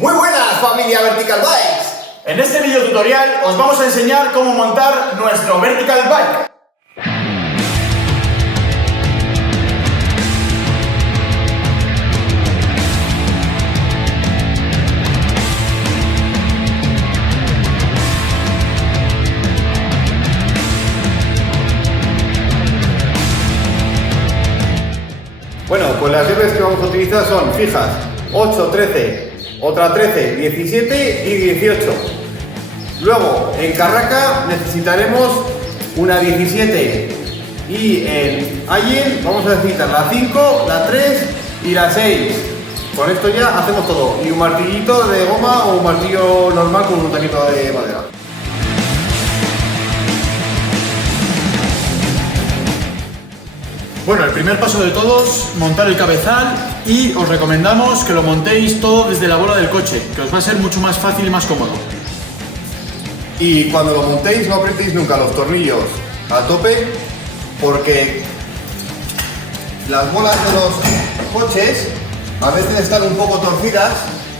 Muy buenas, familia Vertical Bikes. En este video tutorial os vamos a enseñar cómo montar nuestro Vertical Bike. Bueno, pues las llaves que vamos a utilizar son fijas 8, 13, otra 13, 17 y 18. Luego, en carraca necesitaremos una 17 y en allen vamos a necesitar la 5, la 3 y la 6. Con esto ya hacemos todo. Y un martillito de goma o un martillo normal con un taquito de madera. Bueno, el primer paso de todos, montar el cabezal, y os recomendamos que lo montéis todo desde la bola del coche, que os va a ser mucho más fácil y más cómodo. Y cuando lo montéis no apretéis nunca los tornillos a tope, porque las bolas de los coches a veces están un poco torcidas.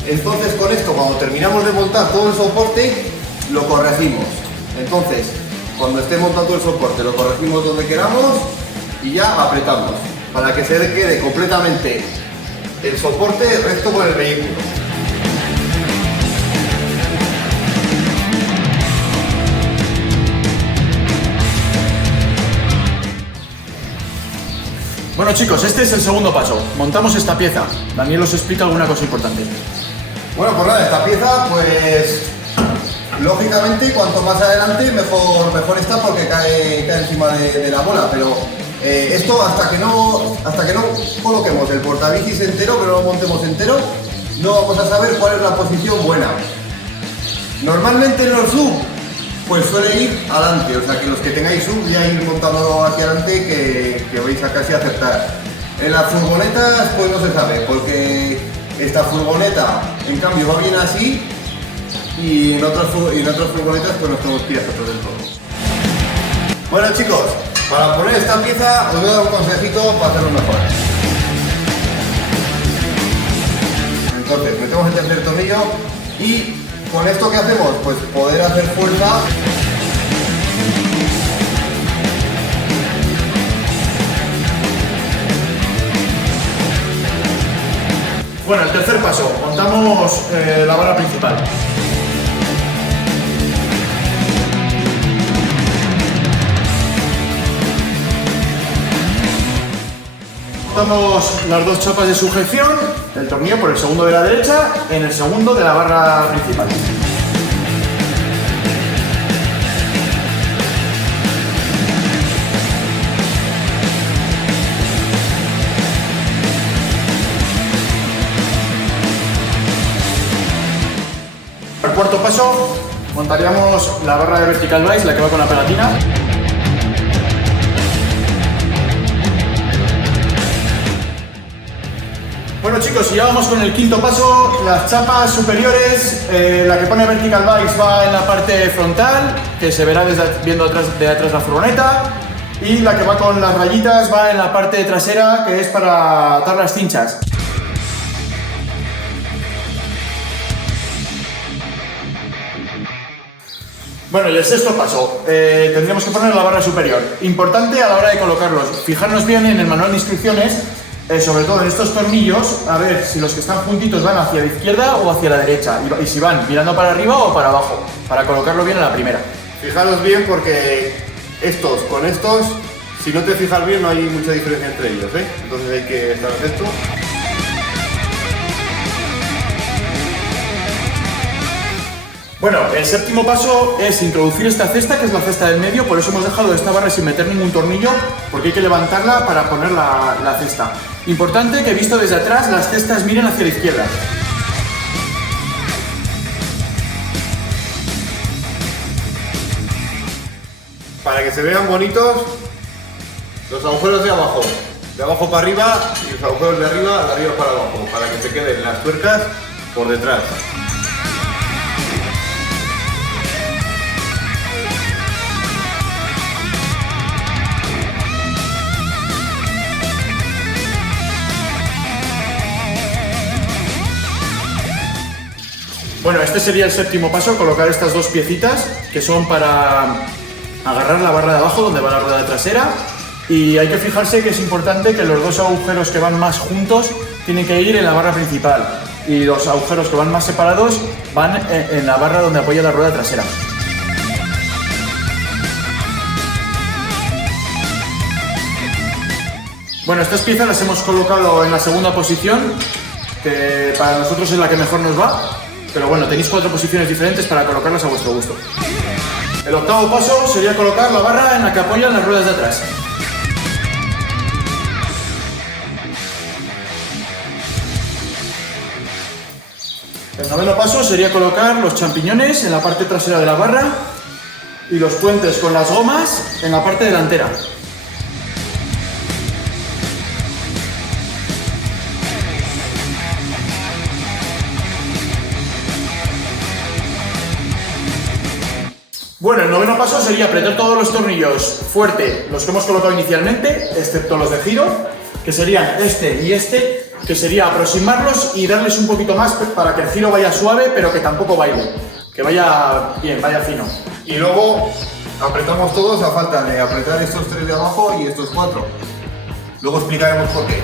Entonces con esto, cuando terminamos de montar todo el soporte, lo corregimos. Entonces, cuando esté montando el soporte, lo corregimos donde queramos y ya apretamos para que se quede completamente el soporte recto con el vehículo. Bueno chicos, este es el segundo paso. Montamos esta pieza. Daniel os explica alguna cosa importante. Bueno, pues nada, esta pieza, pues lógicamente cuanto más adelante mejor está, porque cae encima de la bola, pero esto hasta que no coloquemos el portabicis entero, pero no lo montemos entero, no vamos a saber cuál es la posición buena. Normalmente en los sub pues suele ir adelante, o sea que los que tengáis sub ya ir montando hacia adelante, que vais a casi acertar. En las furgonetas pues no se sabe, porque esta furgoneta en cambio va bien así, y en otras furgonetas pues nos tenemos que ir hacia atrás del todo. Bueno chicos, para poner esta pieza os voy a dar un consejito para hacerlo mejor. Entonces metemos el tercer tornillo y con esto que hacemos, pues poder hacer fuerza. Bueno, el tercer paso, montamos la barra principal. Montamos las dos chapas de sujeción del tornillo por el segundo de la derecha en el segundo de la barra principal. El cuarto paso, montaríamos la barra de Vertical Bikes, la que va con la pegatina. Bueno chicos, y ya vamos con el quinto paso, las chapas superiores. La que pone Vertical Bikes va en la parte frontal, que se verá viendo de atrás la furgoneta, y la que va con las rayitas va en la parte trasera, que es para atar las cinchas. Bueno, y el sexto paso, tendríamos que poner la barra superior. Importante a la hora de colocarlos, fijarnos bien en el manual de instrucciones, sobre todo en estos tornillos, a ver si los que están juntitos van hacia la izquierda o hacia la derecha, y si van mirando para arriba o para abajo, para colocarlo bien en la primera. Fijaros bien, porque estos con estos, si no te fijas bien, no hay mucha diferencia entre ellos, ¿eh? Entonces hay que estar atento. Bueno, el séptimo paso es introducir esta cesta, que es la cesta del medio. Por eso hemos dejado esta barra sin meter ningún tornillo, porque hay que levantarla para poner la cesta. Importante que, visto desde atrás, las cestas miren hacia la izquierda. Para que se vean bonitos, los agujeros de abajo para arriba, y los agujeros de arriba para abajo, para que se queden las tuercas por detrás. Bueno, este sería el séptimo paso, colocar estas dos piecitas que son para agarrar la barra de abajo donde va la rueda trasera, y hay que fijarse que es importante que los dos agujeros que van más juntos tienen que ir en la barra principal y los agujeros que van más separados van en la barra donde apoya la rueda trasera. Bueno, estas piezas las hemos colocado en la segunda posición, que para nosotros es la que mejor nos va, pero bueno, tenéis 4 posiciones diferentes para colocarlas a vuestro gusto. El octavo paso sería colocar la barra en la que apoyan las ruedas de atrás. El noveno paso sería colocar los champiñones en la parte trasera de la barra y los puentes con las gomas en la parte delantera. Bueno, el noveno paso sería apretar todos los tornillos fuerte, los que hemos colocado inicialmente, excepto los de giro, que serían este y este, que sería aproximarlos y darles un poquito más para que el giro vaya suave, pero que tampoco baile, que vaya bien, vaya fino. Y luego apretamos todos a falta de apretar estos 3 de abajo y estos 4. Luego explicaremos por qué.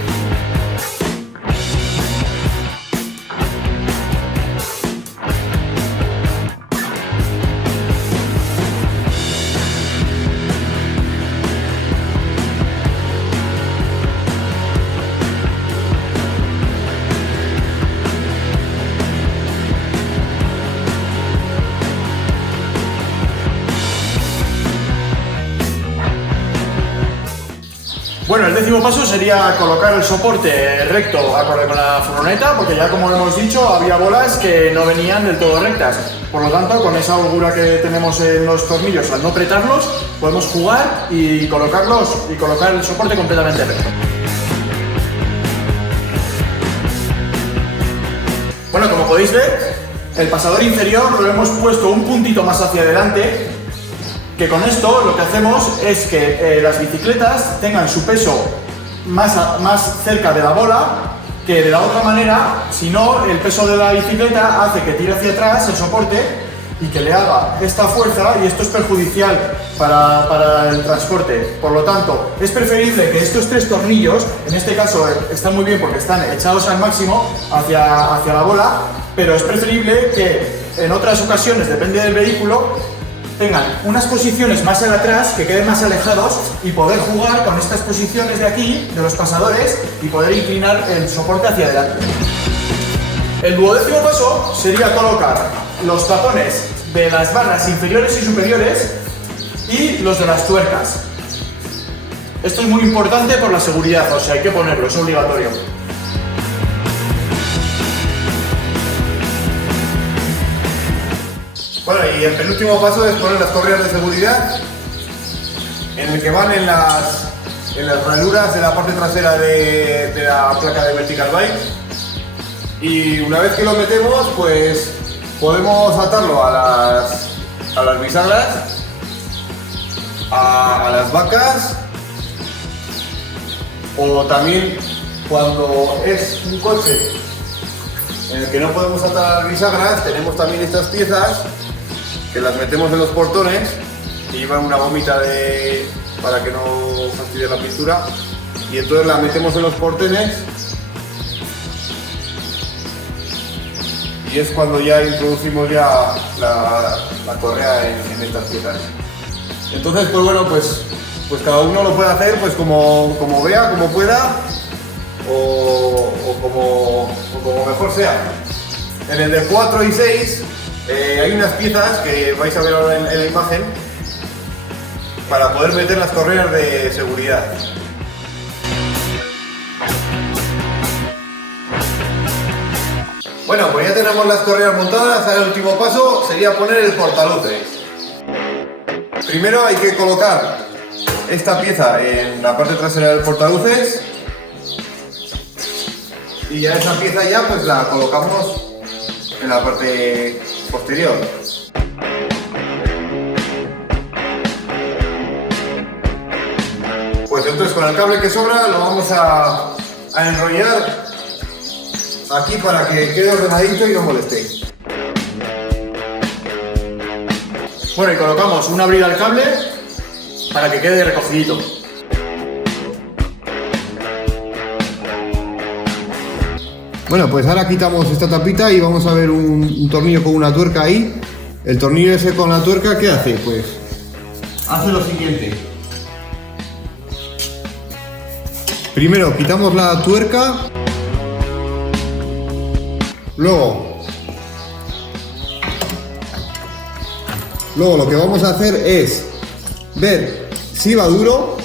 Bueno, el décimo paso sería colocar el soporte recto acorde con la furgoneta, porque ya como hemos dicho, había bolas que no venían del todo rectas. Por lo tanto, con esa holgura que tenemos en los tornillos, al no apretarlos, podemos jugar y colocar el soporte completamente recto. Bueno, como podéis ver, el pasador inferior lo hemos puesto un puntito más hacia adelante, que con esto lo que hacemos es que las bicicletas tengan su peso más cerca de la bola, que de la otra manera, si no, el peso de la bicicleta hace que tire hacia atrás el soporte y que le haga esta fuerza, y esto es perjudicial para el transporte. Por lo tanto, es preferible que estos 3 tornillos, en este caso están muy bien porque están echados al máximo hacia la bola, pero es preferible que en otras ocasiones, depende del vehículo, tengan unas posiciones más atrás, que queden más alejados, y poder jugar con estas posiciones de aquí, de los pasadores, y poder inclinar el soporte hacia adelante. El duodécimo paso sería colocar los tapones de las barras inferiores y superiores y los de las tuercas. Esto es muy importante por la seguridad, o sea, hay que ponerlo, es obligatorio. Bueno, y el penúltimo paso es poner las correas de seguridad, en el que van en las ranuras de la parte trasera de la placa de Vertical Bike. Y una vez que lo metemos, pues podemos atarlo a las bisagras, a las vacas, o también cuando es un coche en el que no podemos atar las bisagras, tenemos también estas piezas que las metemos en los portones, que llevan una gomita para que no fastidie la pintura, y entonces la metemos en los portones, y es cuando ya introducimos ya la correa en estas piezas. Entonces, pues bueno, pues cada uno lo puede hacer pues como vea, como pueda, o como mejor sea. En el de 4 y 6 hay unas piezas que vais a ver ahora en la imagen para poder meter las correas de seguridad. Bueno, pues ya tenemos las correas montadas. Ahora el último paso sería poner el portaluces. Primero hay que colocar esta pieza en la parte trasera del portaluces, y ya esa pieza ya pues la colocamos en la parte posterior. Pues entonces con el cable que sobra lo vamos a enrollar aquí para que quede ordenadito y no molestéis. Bueno, y colocamos una brida al cable para que quede recogidito. Bueno, pues ahora quitamos esta tapita y vamos a ver un tornillo con una tuerca ahí. El tornillo ese con la tuerca, ¿qué hace? Pues hace lo siguiente. Primero quitamos la tuerca. Luego lo que vamos a hacer es ver si va duro.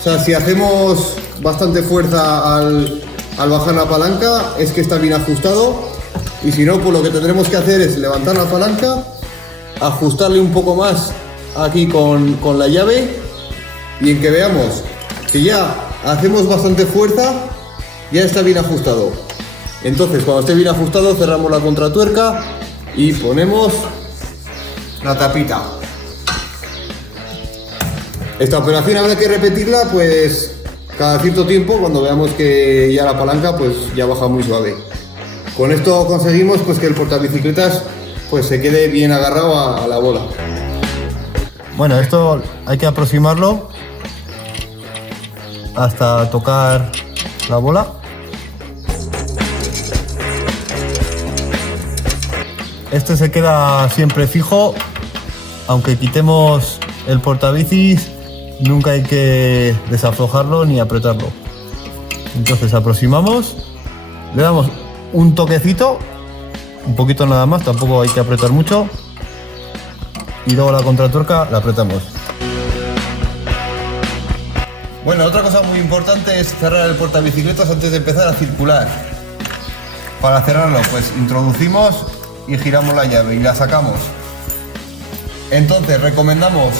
O sea, si hacemos bastante fuerza al bajar la palanca, es que está bien ajustado. Y si no, pues lo que tendremos que hacer es levantar la palanca, ajustarle un poco más aquí con la llave, y en que veamos que ya hacemos bastante fuerza, ya está bien ajustado. Entonces, cuando esté bien ajustado, cerramos la contratuerca y ponemos la tapita. Esta operación habrá que repetirla pues cada cierto tiempo, cuando veamos que ya la palanca pues ya baja muy suave. Con esto conseguimos pues que el portabicicletas pues se quede bien agarrado a la bola. Bueno, esto hay que aproximarlo hasta tocar la bola. Este se queda siempre fijo, aunque quitemos el portabicis, nunca hay que desaflojarlo ni apretarlo. Entonces aproximamos, le damos un toquecito, un poquito nada más, tampoco hay que apretar mucho, y luego la contratuerca la apretamos. Bueno, otra cosa muy importante es cerrar el portabicicletas antes de empezar a circular. Para cerrarlo, pues introducimos y giramos la llave y la sacamos. Entonces recomendamos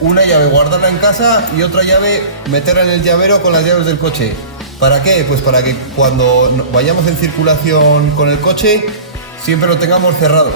una llave guardarla en casa y otra llave meterla en el llavero con las llaves del coche. ¿Para qué? Pues para que cuando vayamos en circulación con el coche siempre lo tengamos cerrado.